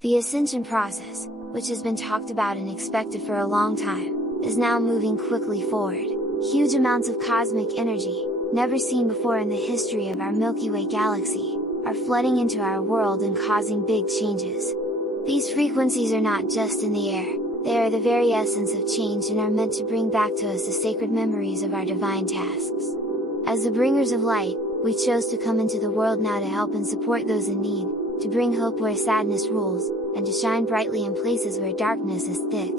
The ascension process, which has been talked about and expected for a long time, is now moving quickly forward. Huge amounts of cosmic energy, never seen before in the history of our Milky Way galaxy, are flooding into our world and causing big changes. These frequencies are not just in the air, they are the very essence of change and are meant to bring back to us the sacred memories of our divine tasks. As the bringers of light, we chose to come into the world now to help and support those in need, to bring hope where sadness rules, and to shine brightly in places where darkness is thick.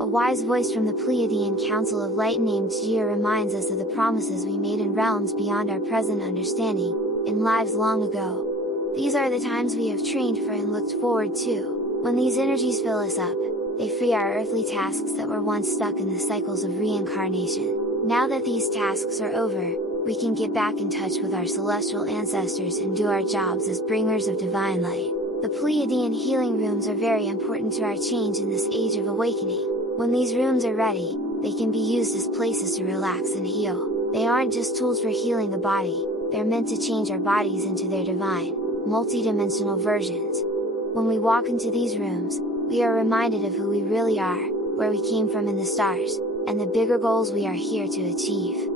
A wise voice from the Pleiadian Council of Light named JIA reminds us of the promises we made in realms beyond our present understanding, in lives long ago. These are the times we have trained for and looked forward to. When these energies fill us up, they free our earthly tasks that were once stuck in the cycles of reincarnation. Now that these tasks are over, we can get back in touch with our celestial ancestors and do our jobs as bringers of divine light. The Pleiadian healing rooms are very important to our change in this age of awakening. When these rooms are ready, they can be used as places to relax and heal. They aren't just tools for healing the body, they're meant to change our bodies into their divine, multidimensional versions. When we walk into these rooms, we are reminded of who we really are, where we came from in the stars, and the bigger goals we are here to achieve.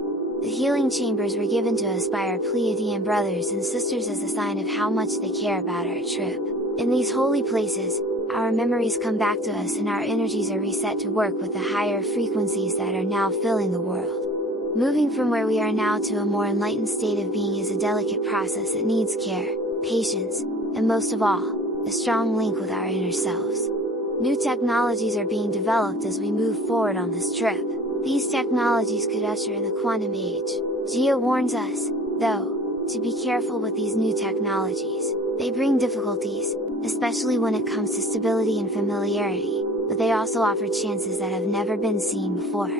The healing chambers were given to us by our Pleiadian brothers and sisters as a sign of how much they care about our trip. In these holy places, our memories come back to us and our energies are reset to work with the higher frequencies that are now filling the world. Moving from where we are now to a more enlightened state of being is a delicate process that needs care, patience, and most of all, a strong link with our inner selves. New technologies are being developed as we move forward on this trip. These technologies could usher in the quantum age. JIA warns us, though, to be careful with these new technologies. They bring difficulties, especially when it comes to stability and familiarity, but they also offer chances that have never been seen before.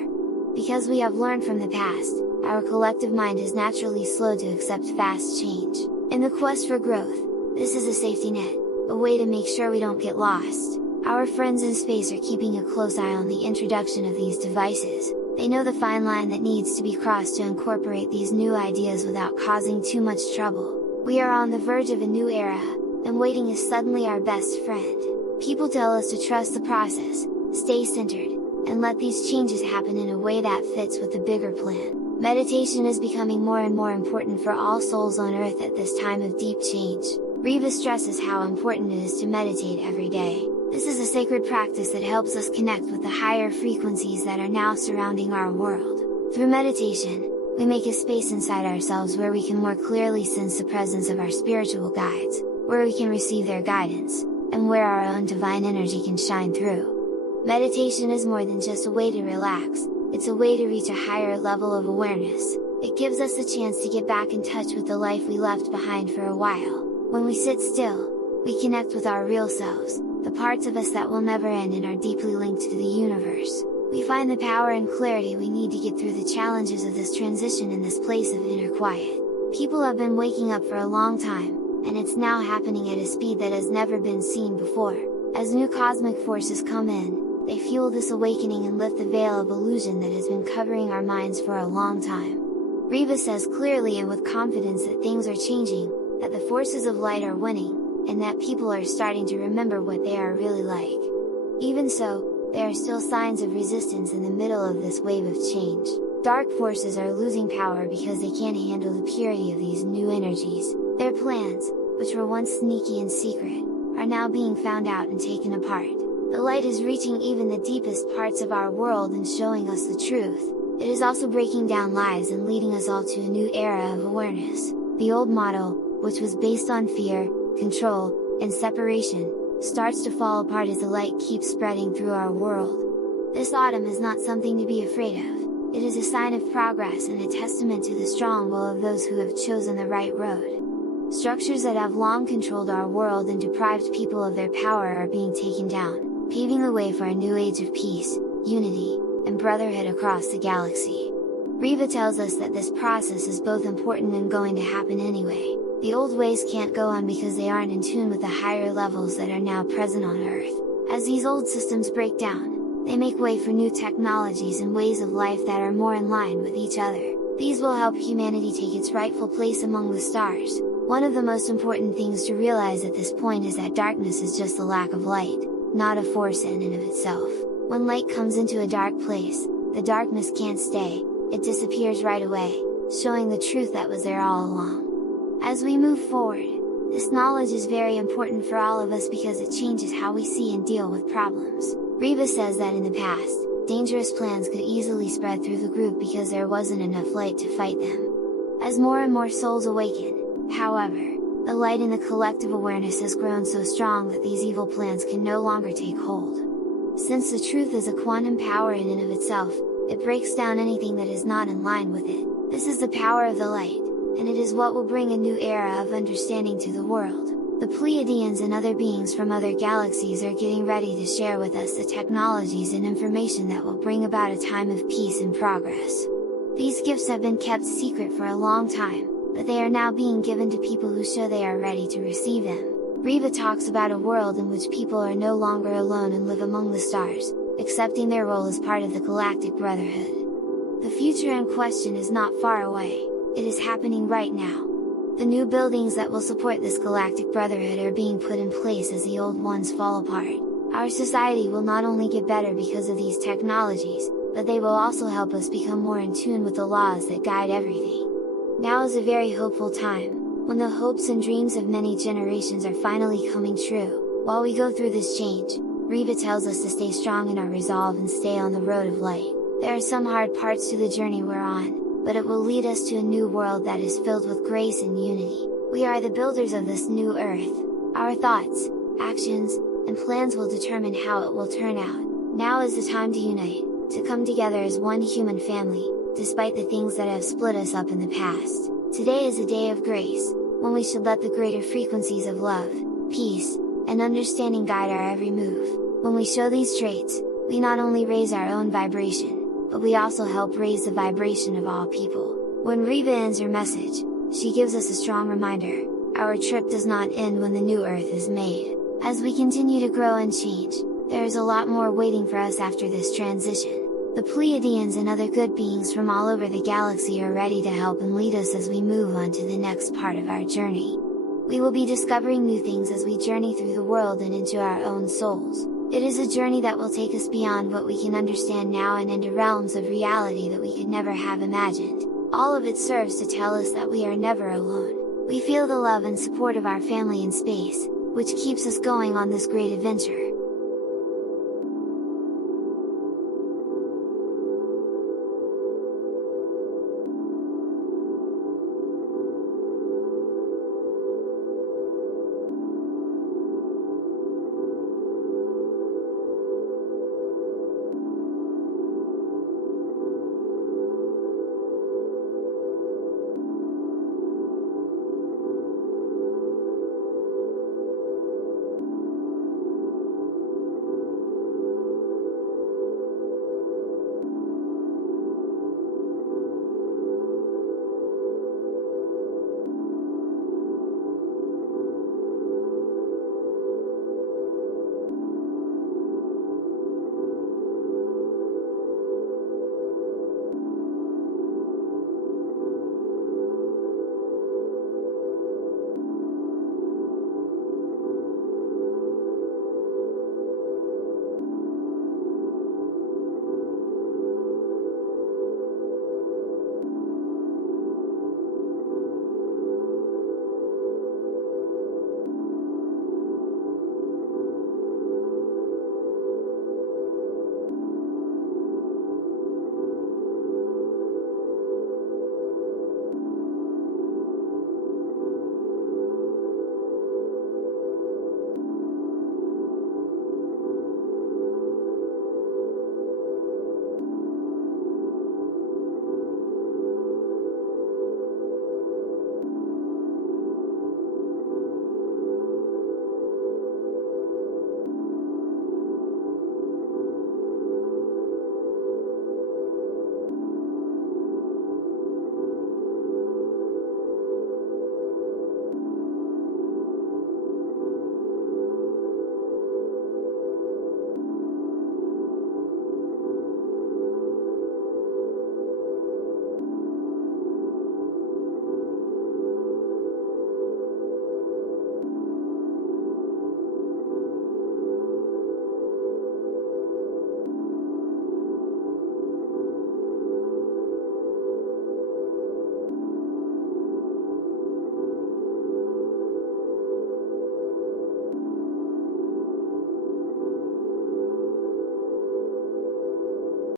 Because we have learned from the past, our collective mind is naturally slow to accept fast change. In the quest for growth, this is a safety net, a way to make sure we don't get lost. Our friends in space are keeping a close eye on the introduction of these devices. They know the fine line that needs to be crossed to incorporate these new ideas without causing too much trouble. We are on the verge of a new era, and waiting is suddenly our best friend. People tell us to trust the process, stay centered, and let these changes happen in a way that fits with the bigger plan. Meditation is becoming more and more important for all souls on Earth at this time of deep change. Riva stresses how important it is to meditate every day. This is a sacred practice that helps us connect with the higher frequencies that are now surrounding our world. Through meditation, we make a space inside ourselves where we can more clearly sense the presence of our spiritual guides, where we can receive their guidance, and where our own divine energy can shine through. Meditation is more than just a way to relax, it's a way to reach a higher level of awareness. It gives us a chance to get back in touch with the life we left behind for a while. When we sit still, we connect with our real selves, the parts of us that will never end and are deeply linked to the universe. We find the power and clarity we need to get through the challenges of this transition in this place of inner quiet. People have been waking up for a long time, and it's now happening at a speed that has never been seen before. As new cosmic forces come in, they fuel this awakening and lift the veil of illusion that has been covering our minds for a long time. Riva says clearly and with confidence that things are changing, that the forces of light are winning, and that people are starting to remember what they are really like. Even so, there are still signs of resistance in the middle of this wave of change. Dark forces are losing power because they can't handle the purity of these new energies. Their plans, which were once sneaky and secret, are now being found out and taken apart. The light is reaching even the deepest parts of our world and showing us the truth. It is also breaking down lies and leading us all to a new era of awareness. The old model, which was based on fear, control, and separation, starts to fall apart as the light keeps spreading through our world. This autumn is not something to be afraid of, it is a sign of progress and a testament to the strong will of those who have chosen the right road. Structures that have long controlled our world and deprived people of their power are being taken down, paving the way for a new age of peace, unity, and brotherhood across the galaxy. Riva tells us that this process is both important and going to happen anyway. The old ways can't go on because they aren't in tune with the higher levels that are now present on Earth. As these old systems break down, they make way for new technologies and ways of life that are more in line with each other. These will help humanity take its rightful place among the stars, One of the most important things to realize at this point is that darkness is just the lack of light, not a force in and of itself. When light comes into a dark place, the darkness can't stay, it disappears right away, showing the truth that was there all along. As we move forward, this knowledge is very important for all of us because it changes how we see and deal with problems. Reva says that in the past, dangerous plans could easily spread through the group because there wasn't enough light to fight them. As more and more souls awaken, however, the light in the collective awareness has grown so strong that these evil plans can no longer take hold. Since the truth is a quantum power in and of itself, it breaks down anything that is not in line with it. This is the power of the light, and it is what will bring a new era of understanding to the world. The Pleiadians and other beings from other galaxies are getting ready to share with us the technologies and information that will bring about a time of peace and progress. These gifts have been kept secret for a long time, but they are now being given to people who show they are ready to receive them. Reva talks about a world in which people are no longer alone and live among the stars, accepting their role as part of the Galactic Brotherhood. The future in question is not far away, it is happening right now. The new buildings that will support this Galactic Brotherhood are being put in place as the old ones fall apart. Our society will not only get better because of these technologies, but they will also help us become more in tune with the laws that guide everything. Now is a very hopeful time, when the hopes and dreams of many generations are finally coming true. While we go through this change, Reva tells us to stay strong in our resolve and stay on the road of light. There are some hard parts to the journey we're on, but it will lead us to a new world that is filled with grace and unity. We are the builders of this new earth. Our thoughts, actions, and plans will determine how it will turn out. Now is the time to unite, to come together as one human family, despite the things that have split us up in the past. Today is a day of grace, when we should let the greater frequencies of love, peace, and understanding guide our every move. When we show these traits, we not only raise our own vibration, but we also help raise the vibration of all people. When Reva ends her message, she gives us a strong reminder, our trip does not end when the new earth is made. As we continue to grow and change, there is a lot more waiting for us after this transition. The Pleiadians and other good beings from all over the galaxy are ready to help and lead us as we move on to the next part of our journey. We will be discovering new things as we journey through the world and into our own souls. It is a journey that will take us beyond what we can understand now and into realms of reality that we could never have imagined. All of it serves to tell us that we are never alone. We feel the love and support of our family in space, which keeps us going on this great adventure.